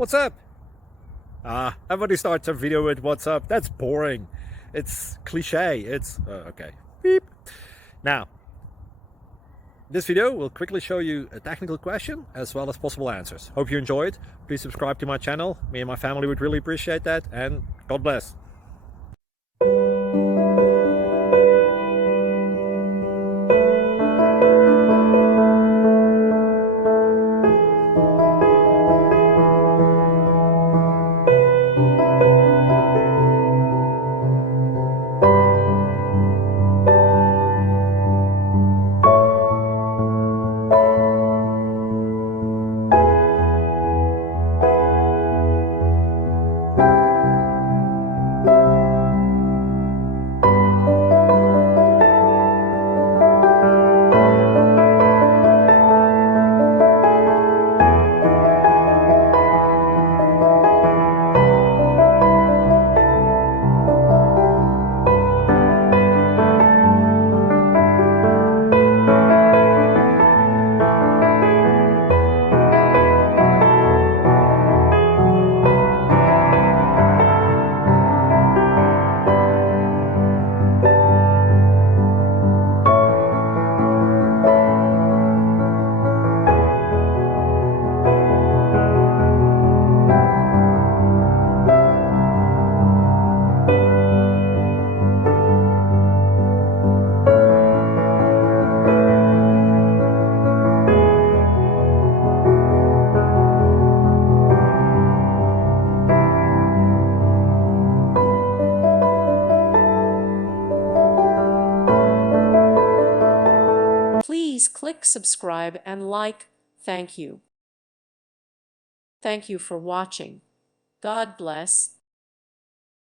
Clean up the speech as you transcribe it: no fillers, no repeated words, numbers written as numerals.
What's up? Everybody starts a video with what's up. That's boring. It's cliche. It's okay. Beep. Now, this video will quickly show you a technical question as well as possible answers. Hope you enjoyed. Please subscribe to my channel. Me and my family would really appreciate that, and God bless. Please click subscribe and like. Thank you. Thank you for watching. God bless.